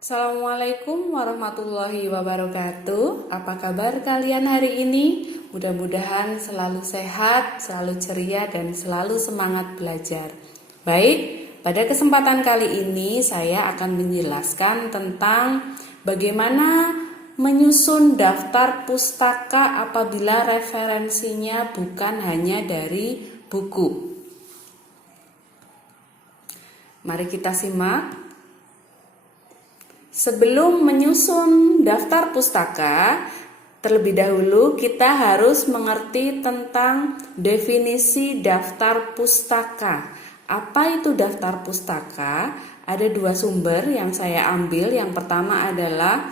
Assalamualaikum warahmatullahi wabarakatuh. Apa kabar kalian hari ini? Mudah-mudahan selalu sehat, selalu ceria, dan selalu semangat belajar. Baik, pada kesempatan kali ini saya akan menjelaskan tentang bagaimana menyusun daftar pustaka apabila referensinya bukan hanya dari buku. Mari kita simak. Sebelum menyusun daftar pustaka, terlebih dahulu kita harus mengerti tentang definisi daftar pustaka. Apa itu daftar pustaka? Ada dua sumber yang saya ambil. Yang pertama adalah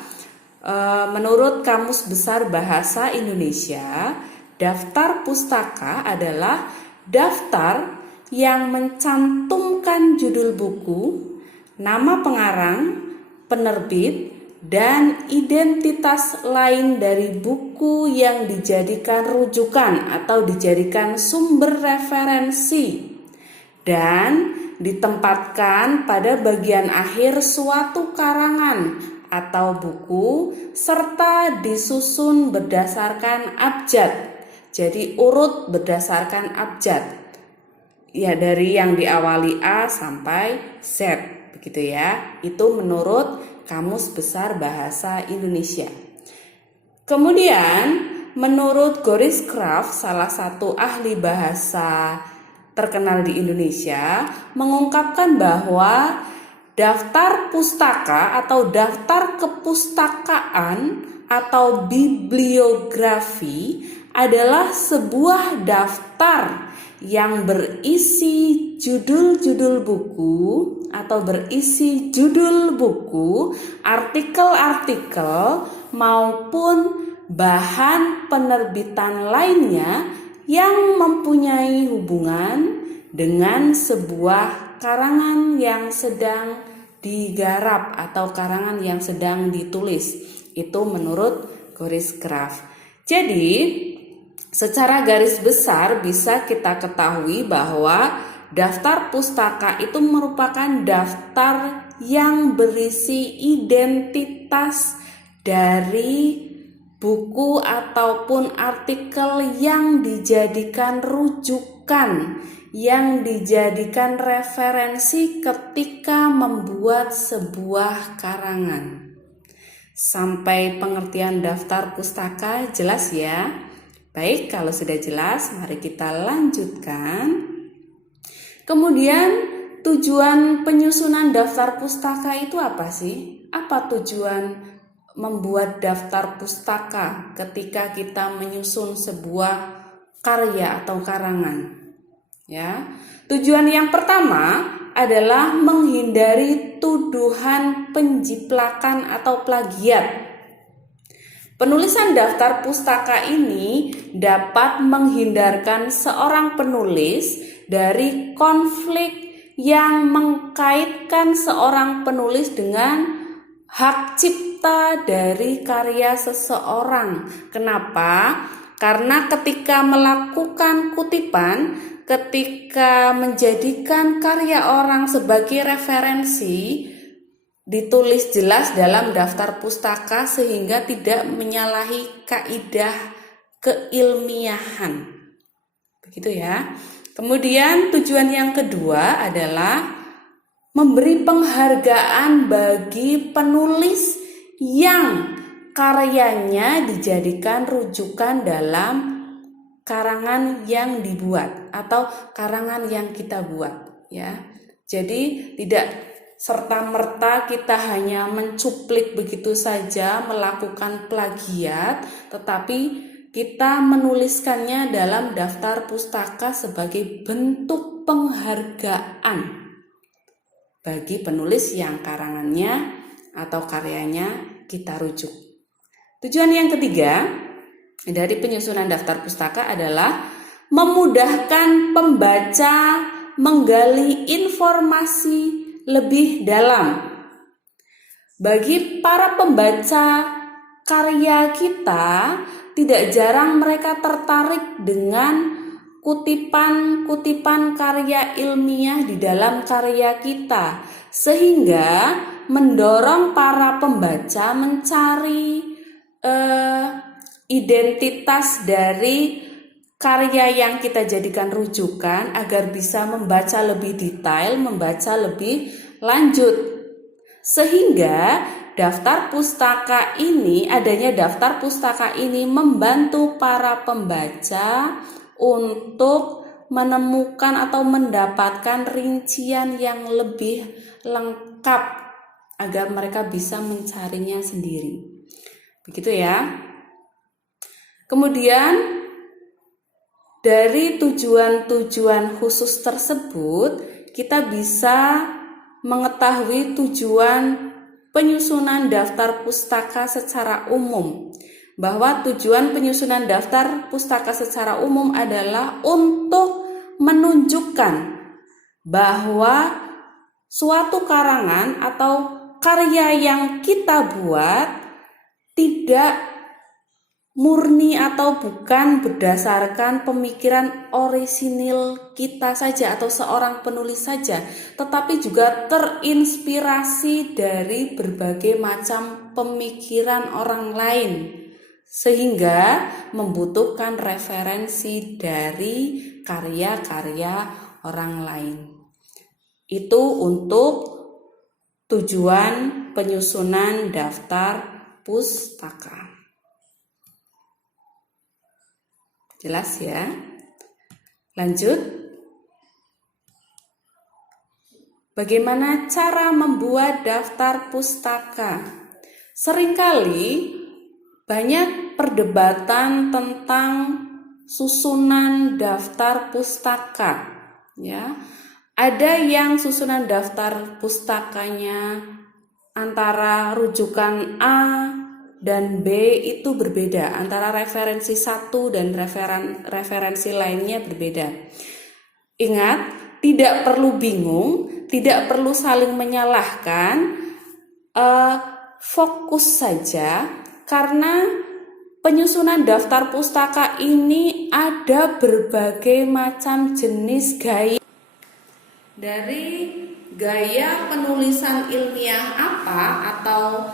menurut Kamus Besar Bahasa Indonesia, daftar pustaka adalah daftar yang mencantumkan judul buku, nama pengarang, penerbit, dan identitas lain dari buku yang dijadikan rujukan atau dijadikan sumber referensi dan ditempatkan pada bagian akhir suatu karangan atau buku serta disusun berdasarkan abjad. Jadi urut berdasarkan abjad. Ya, dari yang diawali A sampai Z. Begitu ya, itu menurut Kamus Besar Bahasa Indonesia. Kemudian menurut Goris Kraft, salah satu ahli bahasa terkenal di Indonesia, mengungkapkan bahwa daftar pustaka atau daftar kepustakaan atau bibliografi adalah sebuah daftar yang berisi judul-judul buku atau berisi judul buku, artikel-artikel maupun bahan penerbitan lainnya yang mempunyai hubungan dengan sebuah karangan yang sedang digarap atau karangan yang sedang ditulis. Itu menurut Goris Kraft. Jadi secara garis besar bisa kita ketahui bahwa daftar pustaka itu merupakan daftar yang berisi identitas dari buku ataupun artikel yang dijadikan rujukan, yang dijadikan referensi ketika membuat sebuah karangan. Sampai pengertian daftar pustaka jelas ya? Baik, kalau sudah jelas, mari kita lanjutkan. Kemudian, tujuan penyusunan daftar pustaka itu apa sih? Apa tujuan membuat daftar pustaka ketika kita menyusun sebuah karya atau karangan? Ya, tujuan yang pertama adalah menghindari tuduhan penjiplakan atau plagiat. Penulisan daftar pustaka ini dapat menghindarkan seorang penulis dari konflik yang mengkaitkan seorang penulis dengan hak cipta dari karya seseorang. Kenapa? Karena ketika melakukan kutipan, ketika menjadikan karya orang sebagai referensi, ditulis jelas dalam daftar pustaka sehingga tidak menyalahi kaidah keilmiahan. Begitu ya. Kemudian tujuan yang kedua adalah memberi penghargaan bagi penulis yang karyanya dijadikan rujukan dalam karangan yang dibuat atau karangan yang kita buat ya. Jadi tidak serta-merta kita hanya mencuplik begitu saja, melakukan plagiat, tetapi kita menuliskannya dalam daftar pustaka sebagai bentuk penghargaan bagi penulis yang karangannya atau karyanya kita rujuk. Tujuan yang ketiga dari penyusunan daftar pustaka adalah memudahkan pembaca menggali informasi lebih dalam. Bagi para pembaca karya kita, tidak jarang mereka tertarik dengan kutipan-kutipan karya ilmiah di dalam karya kita, sehingga mendorong para pembaca mencari identitas dari karya yang kita jadikan rujukan agar bisa membaca lebih detail, membaca lebih lanjut. Sehingga adanya daftar pustaka ini membantu para pembaca untuk menemukan atau mendapatkan rincian yang lebih lengkap agar mereka bisa mencarinya sendiri. Begitu ya. Kemudian dari tujuan-tujuan khusus tersebut, kita bisa mengetahui tujuan penyusunan daftar pustaka secara umum. Bahwa tujuan penyusunan daftar pustaka secara umum adalah untuk menunjukkan bahwa suatu karangan atau karya yang kita buat tidak murni atau bukan berdasarkan pemikiran orisinil kita saja atau seorang penulis saja, tetapi juga terinspirasi dari berbagai macam pemikiran orang lain, sehingga membutuhkan referensi dari karya-karya orang lain. Itu untuk tujuan penyusunan daftar pustaka. Jelas ya? Lanjut. Bagaimana cara membuat daftar pustaka? Seringkali banyak perdebatan tentang susunan daftar pustaka, ya. Ada yang susunan daftar pustakanya antara rujukan A dan B itu berbeda, antara referensi satu dan referensi lainnya berbeda. Ingat, tidak perlu bingung, tidak perlu saling menyalahkan, fokus saja, karena penyusunan daftar pustaka ini ada berbagai macam jenis gaya. Dari gaya penulisan ilmiah apa atau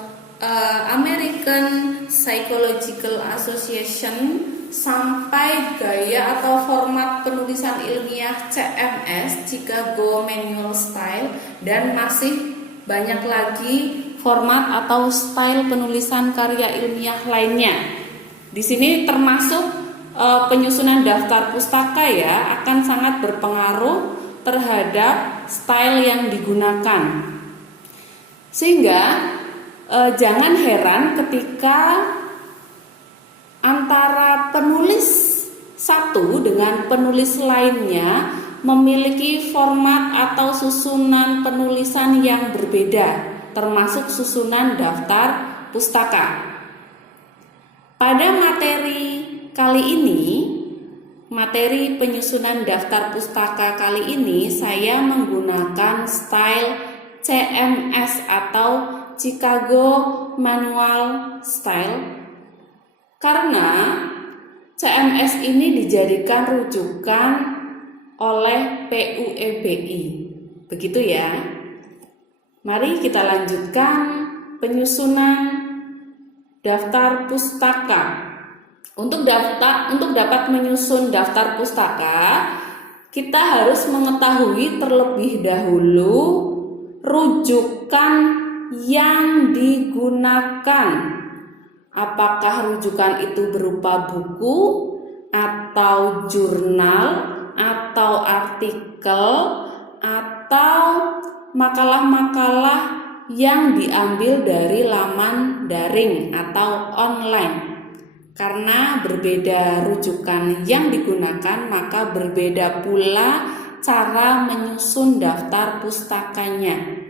American Psychological Association sampai gaya atau format penulisan ilmiah CMS, Chicago Manual Style, dan masih banyak lagi format atau style penulisan karya ilmiah lainnya. Di sini termasuk penyusunan daftar pustaka ya, akan sangat berpengaruh terhadap style yang digunakan. Sehingga jangan heran ketika antara penulis satu dengan penulis lainnya memiliki format atau susunan penulisan yang berbeda, termasuk susunan daftar pustaka. Pada materi kali ini, materi penyusunan daftar pustaka kali ini saya menggunakan style CMS atau Chicago Manual Style, karena CMS ini dijadikan rujukan oleh PUEBI. Begitu ya. Mari kita lanjutkan penyusunan daftar pustaka. Untuk dapat menyusun daftar pustaka, kita harus mengetahui terlebih dahulu rujukan yang digunakan. Apakah rujukan itu berupa buku atau jurnal atau artikel atau makalah-makalah yang diambil dari laman daring atau online. Karena berbeda rujukan yang digunakan, maka berbeda pula cara menyusun daftar pustakanya.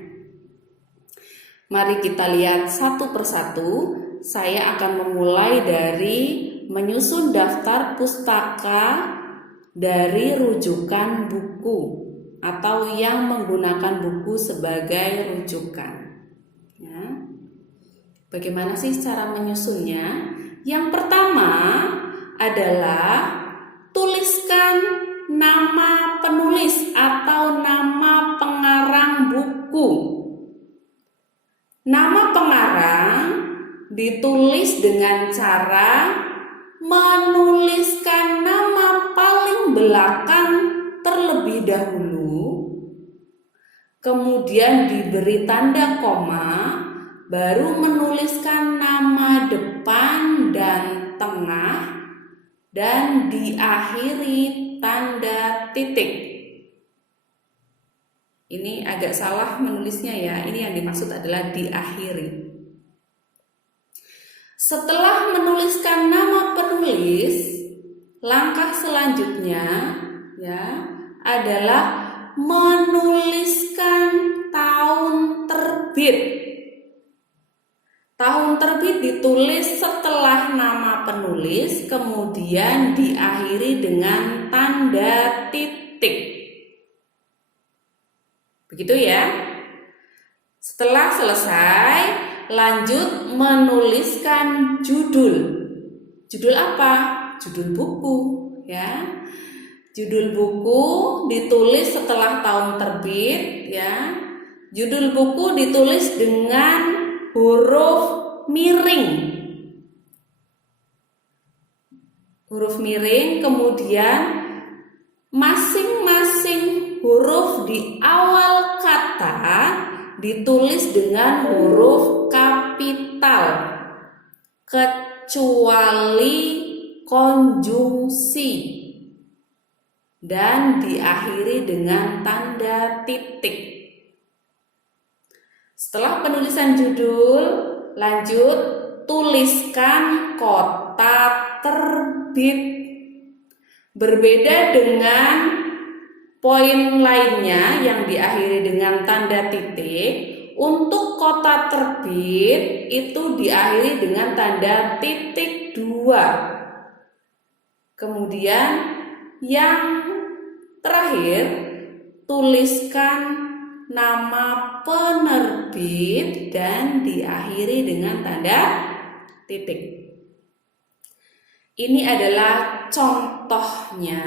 Mari kita lihat satu persatu. Saya akan memulai dari menyusun daftar pustaka dari rujukan buku atau yang menggunakan buku sebagai rujukan. Ya. Bagaimana sih cara menyusunnya? Yang pertama adalah tuliskan nama penulis atau nama pengarang buku. Nama pengarang ditulis dengan cara menuliskan nama paling belakang terlebih dahulu, kemudian diberi tanda koma, baru menuliskan nama depan dan tengah, dan diakhiri tanda titik. Ini agak salah menulisnya ya, ini yang dimaksud adalah diakhiri. Setelah menuliskan nama penulis, langkah selanjutnya ya adalah menuliskan tahun terbit. Tahun terbit ditulis setelah nama penulis, kemudian diakhiri dengan tanda titik. Begitu ya. Setelah selesai, lanjut menuliskan judul. Judul apa? Judul buku ya. Judul buku ditulis setelah tahun terbit ya. Judul buku ditulis dengan huruf miring. Huruf miring, kemudian masing-masing huruf di awal kata ditulis dengan huruf kapital, kecuali konjungsi, dan diakhiri dengan tanda titik. Setelah penulisan judul, lanjut tuliskan kota terbit. Berbeda dengan poin lainnya yang diakhiri dengan tanda titik, untuk kota terbit itu diakhiri dengan tanda titik 2. Kemudian yang terakhir, tuliskan nama penerbit dan diakhiri dengan tanda titik. Ini adalah contohnya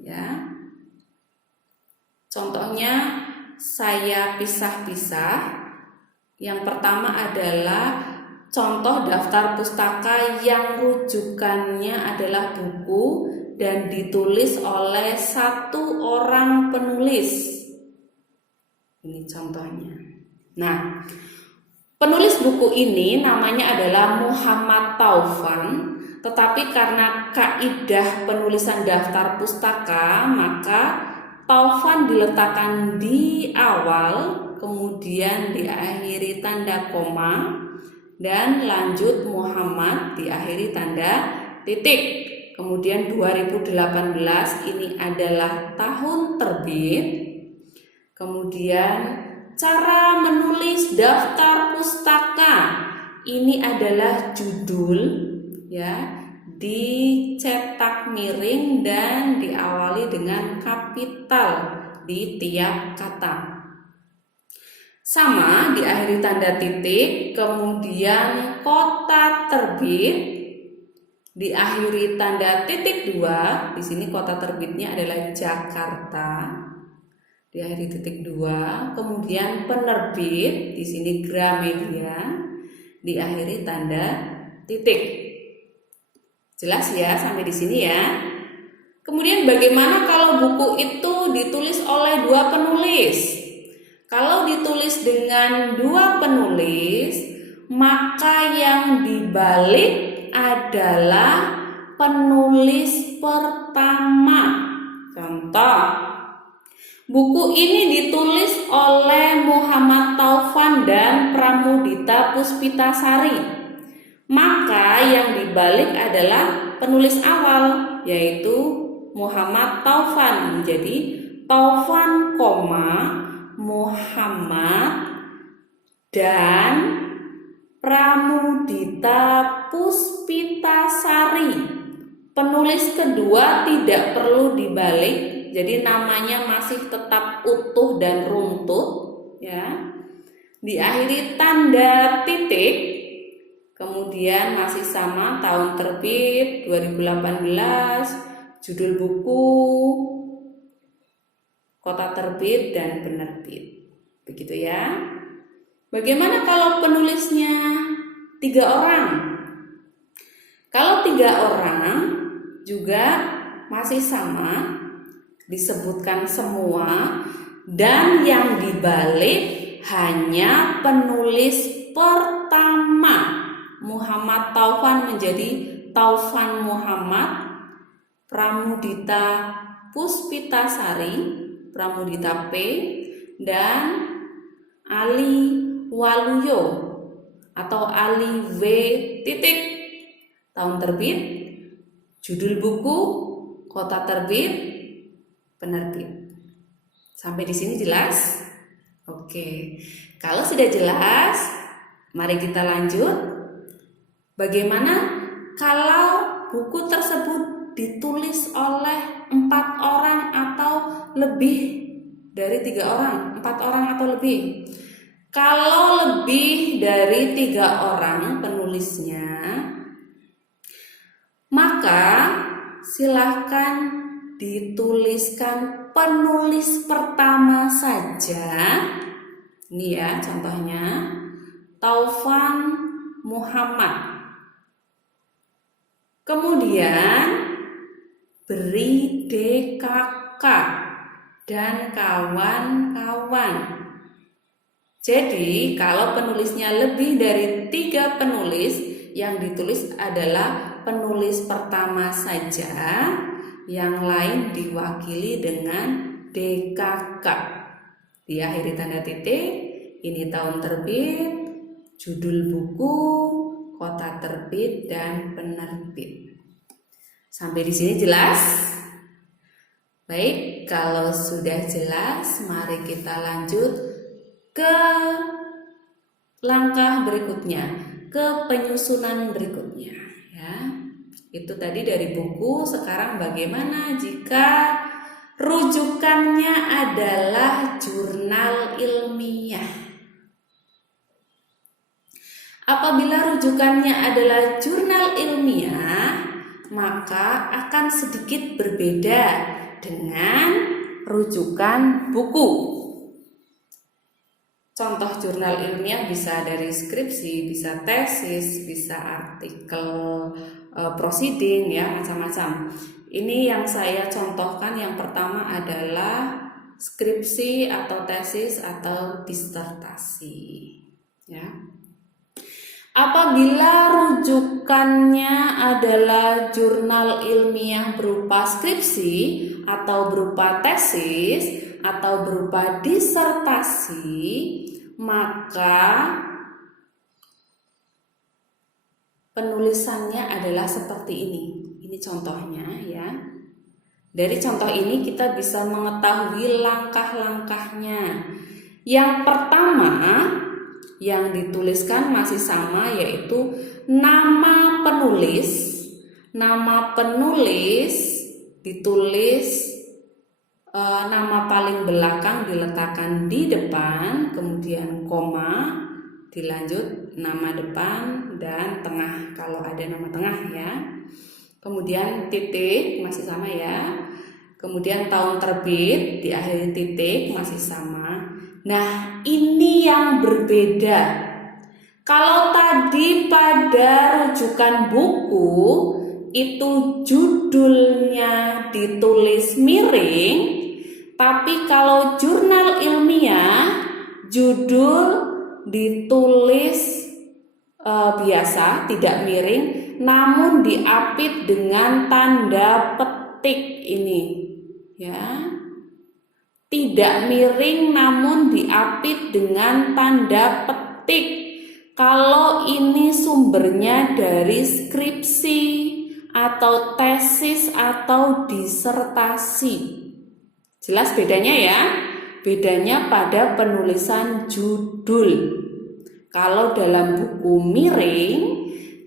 ya. Contohnya saya pisah-pisah. Yang pertama adalah contoh daftar pustaka yang rujukannya adalah buku dan ditulis oleh satu orang penulis. Ini contohnya. Nah, penulis buku ini namanya adalah Muhammad Taufan, tetapi karena kaidah penulisan daftar pustaka, maka Taufan diletakkan di awal, kemudian diakhiri tanda koma, dan lanjut Muhammad diakhiri tanda titik. Kemudian 2018 ini adalah tahun terbit. Kemudian cara menulis daftar pustaka ini adalah judul ya, dicetak miring dan diawali dengan kapital di tiap kata. Sama diakhiri tanda titik, kemudian kota terbit diakhiri tanda titik 2. Di sini kota terbitnya adalah Jakarta. Diakhiri titik 2, kemudian penerbit di sini Gramedia diakhiri tanda titik. Jelas ya sampai di sini ya. Kemudian bagaimana kalau buku itu ditulis oleh 2 penulis? Kalau ditulis dengan 2 penulis, maka yang dibalik adalah penulis pertama. Contoh, buku ini ditulis oleh Muhammad Taufan dan Pramudita Puspitasari. Maka yang dibalik adalah penulis awal, yaitu Muhammad Taufan. Menjadi Taufan, Muhammad dan Pramudita Puspitasari. Penulis kedua tidak perlu dibalik, jadi namanya masih tetap utuh dan runtut ya. Diakhiri tanda titik. Kemudian masih sama tahun terbit 2018, judul buku, kota terbit dan penerbit. Begitu ya. Bagaimana kalau penulisnya 3 orang? Kalau 3 orang juga masih sama, disebutkan semua, dan yang dibalik hanya penulis pertama. Muhammad Taufan menjadi Taufan Muhammad, Pramudita Puspitasari, Pramudita P, dan Ali Waluyo atau Ali W. titik. Tahun terbit, judul buku, kota terbit, penerbit. Sampai di sini jelas? Oke. Kalau sudah jelas, mari kita lanjut. Bagaimana kalau buku tersebut ditulis oleh 4 orang atau lebih dari 3 orang, 4 orang atau lebih? Kalau lebih dari 3 orang penulisnya, maka silahkan dituliskan penulis pertama saja. Ini ya contohnya, Taufan Muhammad. Kemudian beri DKK dan kawan-kawan. Jadi kalau penulisnya lebih dari 3 penulis, yang ditulis adalah penulis pertama saja, yang lain diwakili dengan DKK. Diakhiri tanda titik, ini tahun terbit, judul buku, kota terbit, dan penerbit. Sampai di sini jelas? Baik, kalau sudah jelas, mari kita lanjut ke langkah berikutnya, ke penyusunan berikutnya ya. Itu tadi dari buku. Sekarang bagaimana jika rujukannya adalah jurnal ilmiah? Apabila rujukannya adalah jurnal ilmiah, maka akan sedikit berbeda dengan rujukan buku. Contoh jurnal ilmiah bisa dari skripsi, bisa tesis, bisa artikel proceeding ya, macam-macam. Ini yang saya contohkan, yang pertama adalah skripsi atau tesis atau disertasi ya. Apabila rujukannya adalah jurnal ilmiah berupa skripsi atau berupa tesis atau berupa disertasi, maka penulisannya adalah seperti ini. Ini contohnya ya. Dari contoh ini kita bisa mengetahui langkah-langkahnya. Yang pertama yang dituliskan masih sama, yaitu nama penulis. Nama penulis ditulis, nama paling belakang diletakkan di depan, kemudian koma, dilanjut nama depan dan tengah kalau ada nama tengah ya. Kemudian titik masih sama ya. Kemudian tahun terbit diakhiri titik masih sama. Nah, ini yang berbeda. Kalau tadi pada rujukan buku itu judulnya ditulis miring, tapi kalau jurnal ilmiah judul ditulis biasa, tidak miring, namun diapit dengan tanda petik ini ya. Tidak miring namun diapit dengan tanda petik. Kalau ini sumbernya dari skripsi atau tesis atau disertasi. Jelas bedanya ya? Bedanya pada penulisan judul. Kalau dalam buku miring,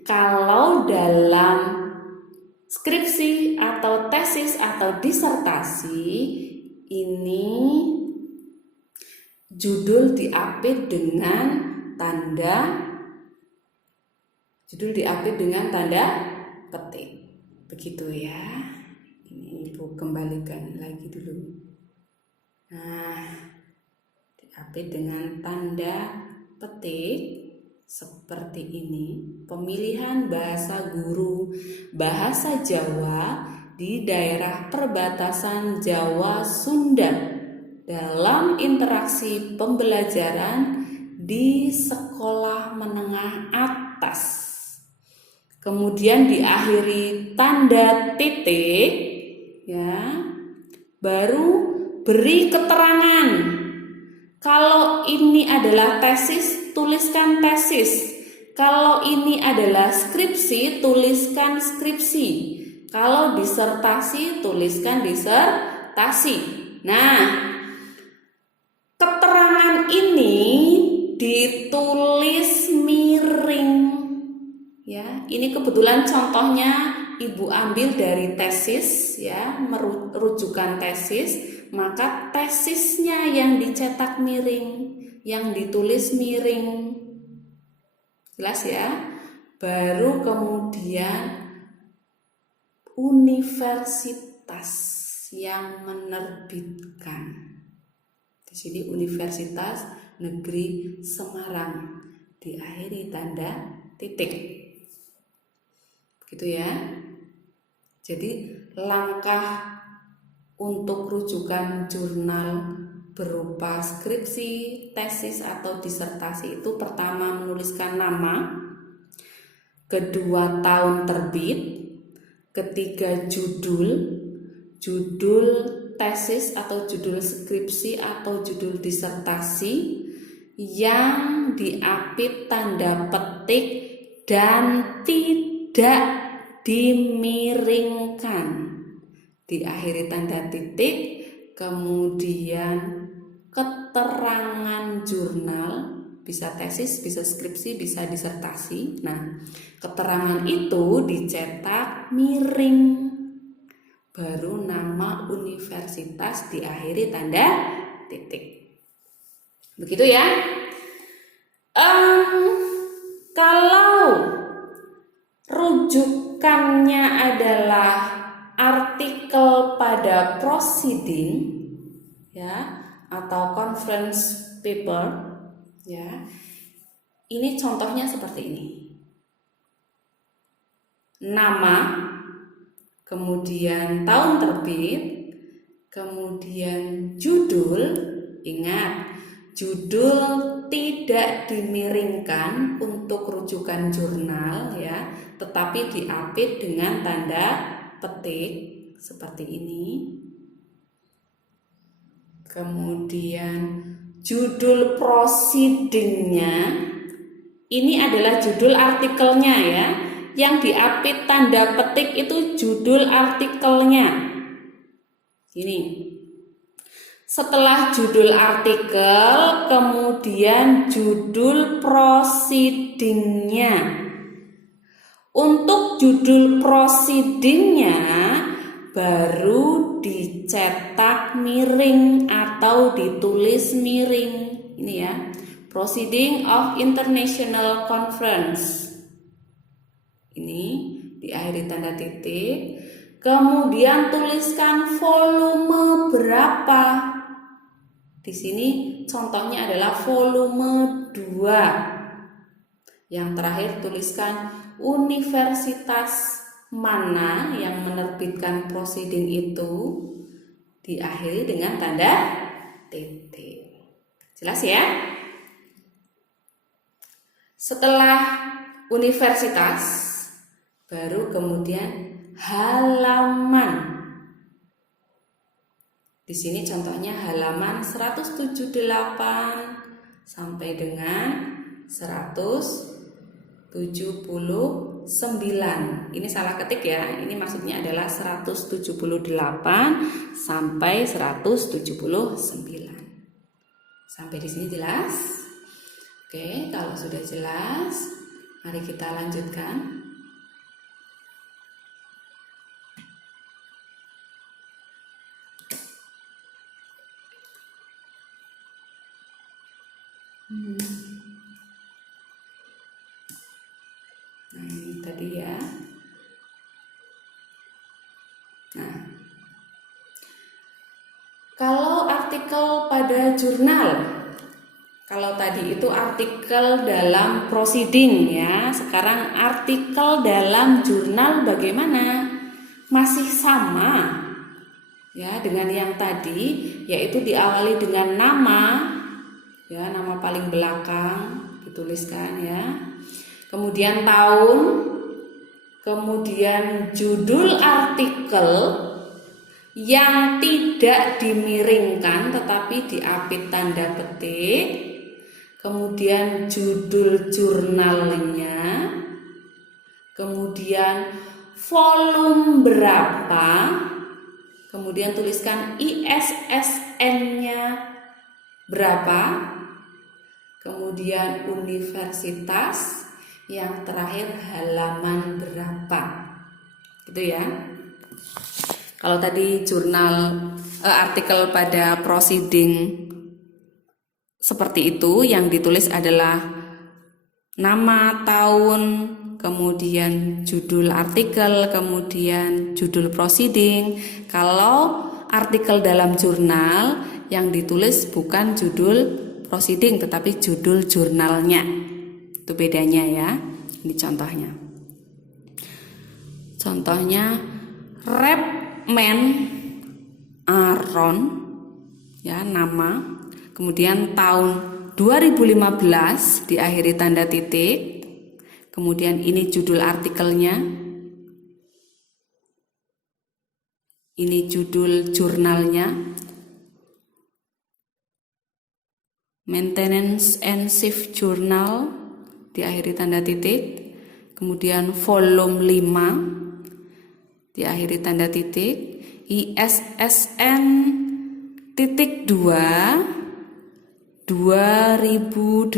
kalau dalam skripsi atau tesis atau disertasi, ini judul diapit dengan tanda petik. Begitu ya. Ini Ibu kembalikan lagi dulu. Nah, diapit dengan tanda petik seperti ini, pemilihan bahasa guru bahasa Jawa di daerah perbatasan Jawa Sunda dalam interaksi pembelajaran di sekolah menengah atas. Kemudian diakhiri tanda titik, ya. Baru beri keterangan. Kalau ini adalah tesis, tuliskan tesis. Kalau ini adalah skripsi, tuliskan skripsi. Kalau disertasi, tuliskan disertasi. Nah, keterangan ini ditulis miring. Ya, ini kebetulan contohnya Ibu ambil dari tesis, ya, rujukan tesis, maka tesisnya yang dicetak miring, yang ditulis miring. Jelas ya? Baru kemudian universitas yang menerbitkan. Di sini Universitas Negeri Semarang, diakhiri tanda titik. Gitu ya. Jadi langkah untuk rujukan jurnal berupa skripsi, tesis atau disertasi itu pertama menuliskan nama, kedua tahun terbit, ketiga judul tesis atau judul skripsi atau judul disertasi yang diapit tanda petik dan tidak dimiringkan, diakhiri tanda titik, kemudian keterangan jurnal, bisa tesis, bisa skripsi, bisa disertasi. Nah, keterangan itu dicetak miring, baru nama universitas diakhiri tanda titik. Begitu ya. Kalau rujukannya adalah artikel pada proceeding, ya, atau conference paper, ya. Ini contohnya seperti ini. Nama, kemudian tahun terbit, kemudian judul. Ingat, judul tidak dimiringkan untuk rujukan jurnal, ya, tetapi diapit dengan tanda petik seperti ini. Kemudian judul proceedingnya, ini adalah judul artikelnya, ya. Yang diapit tanda petik itu judul artikelnya. Ini. Setelah judul artikel, kemudian judul proceedingnya. Untuk judul proceedingnya baru dicetak miring atau ditulis miring. Ini ya, Proceeding of International Conference. Ini diakhiri tanda titik. Kemudian tuliskan volume berapa. Di sini contohnya adalah volume 2. Yang terakhir tuliskan universitas mana yang menerbitkan proceeding itu, diakhiri dengan tanda titik. Jelas ya? Setelah universitas, baru kemudian halaman. Di sini contohnya halaman 178 sampai dengan 179. Ini salah ketik ya. Ini maksudnya adalah 178 sampai 179. Sampai di sini jelas? Oke, kalau sudah jelas, mari kita lanjutkan. Nah, ini tadi ya. Nah, kalau artikel pada jurnal, Kalau tadi itu artikel dalam proceeding ya, sekarang artikel dalam jurnal bagaimana? Masih sama ya dengan yang tadi, yaitu diawali dengan nama ya, nama paling belakang dituliskan ya. Kemudian tahun, kemudian judul artikel yang tidak dimiringkan tetapi diapit tanda petik. Kemudian judul jurnalnya, kemudian volume berapa, kemudian tuliskan ISSN-nya berapa, kemudian universitas, yang terakhir halaman berapa, gitu ya. Kalau tadi jurnal artikel pada proceeding seperti itu, yang ditulis adalah nama, tahun, kemudian judul artikel, kemudian judul proceeding. Kalau artikel dalam jurnal yang ditulis bukan judul proceeding tetapi judul jurnalnya. Itu bedanya ya. Ini contohnya. Contohnya Repman Aaron ya, nama. Kemudian tahun 2015 diakhiri tanda titik. Kemudian ini judul artikelnya. Ini judul jurnalnya. Maintenance and Shift Journal diakhiri tanda titik. Kemudian volume 5 diakhiri tanda titik. ISSN titik 2 2088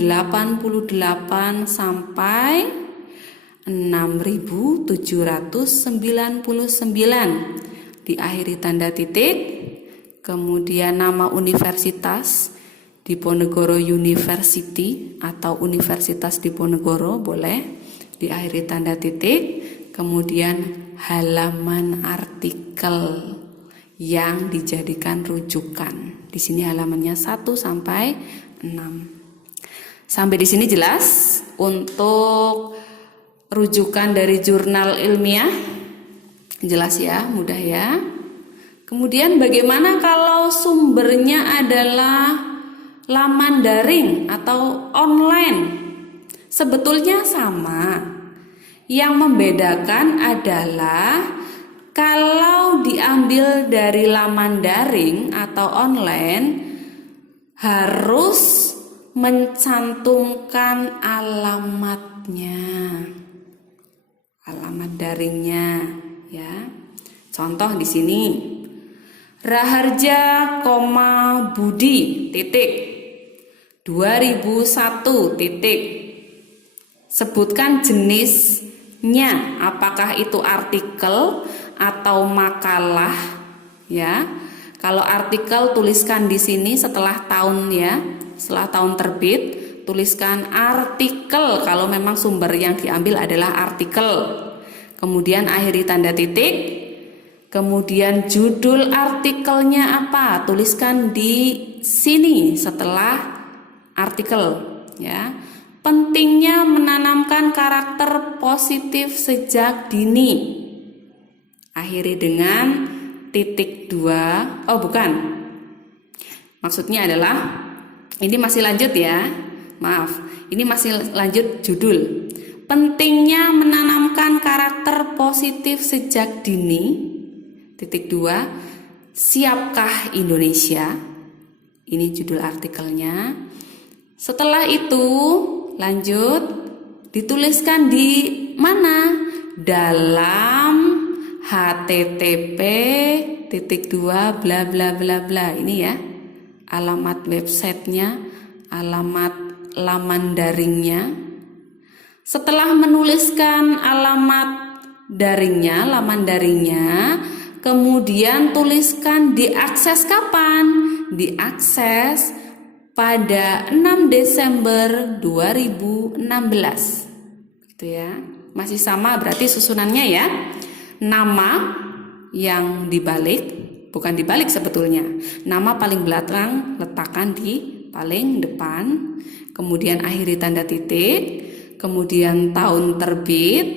sampai 6799 diakhiri tanda titik. Kemudian nama universitas Diponegoro University atau Universitas Diponegoro boleh diakhiri tanda titik. Kemudian halaman artikel yang dijadikan rujukan. Di sini halamannya 1 sampai 6. Sampai di sini jelas untuk rujukan dari jurnal ilmiah? Jelas ya, mudah ya. Kemudian bagaimana kalau sumbernya adalah laman daring atau online? Sebetulnya sama. Yang membedakan adalah kalau diambil dari laman daring atau online harus mencantumkan alamatnya, alamat daringnya ya. Contoh di sini Raharja, Budi, titik 2001 titik. Sebutkan jenisnya, apakah itu artikel atau makalah ya. Kalau artikel tuliskan di sini setelah tahun ya, setelah tahun terbit tuliskan artikel kalau memang sumber yang diambil adalah artikel. Kemudian akhiri tanda titik. Kemudian judul artikelnya apa? Tuliskan di sini setelah artikel ya. Pentingnya menanamkan karakter positif sejak dini. Akhiri dengan titik 2. Oh bukan, maksudnya adalah ini masih lanjut ya. Maaf, ini masih lanjut judul. Pentingnya menanamkan karakter positif sejak dini. Titik 2. Siapkah Indonesia? Ini judul artikelnya. Setelah itu lanjut dituliskan di mana? Dalam http titik 2 bla bla bla bla. Ini ya alamat websitenya, alamat laman daringnya. Setelah menuliskan alamat daringnya, laman daringnya, kemudian tuliskan diakses kapan? Diakses pada 6 Desember 2016. Gitu ya. Masih sama berarti susunannya ya. Nama yang dibalik, bukan dibalik sebetulnya. Nama paling belakang letakkan di paling depan, kemudian akhiri tanda titik, kemudian tahun terbit,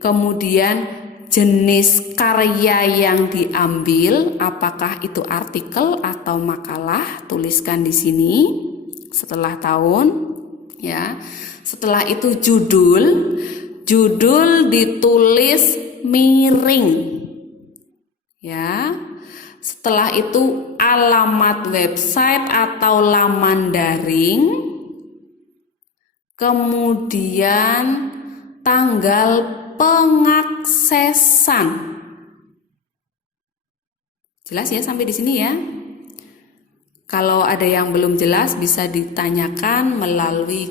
kemudian jenis karya yang diambil, apakah itu artikel atau makalah, tuliskan di sini setelah tahun, ya. Setelah itu judul ditulis miring, ya. Setelah itu alamat website atau laman daring, kemudian tanggal pengaksesan. Jelas ya sampai di sini ya? Kalau ada yang belum jelas bisa ditanyakan melalui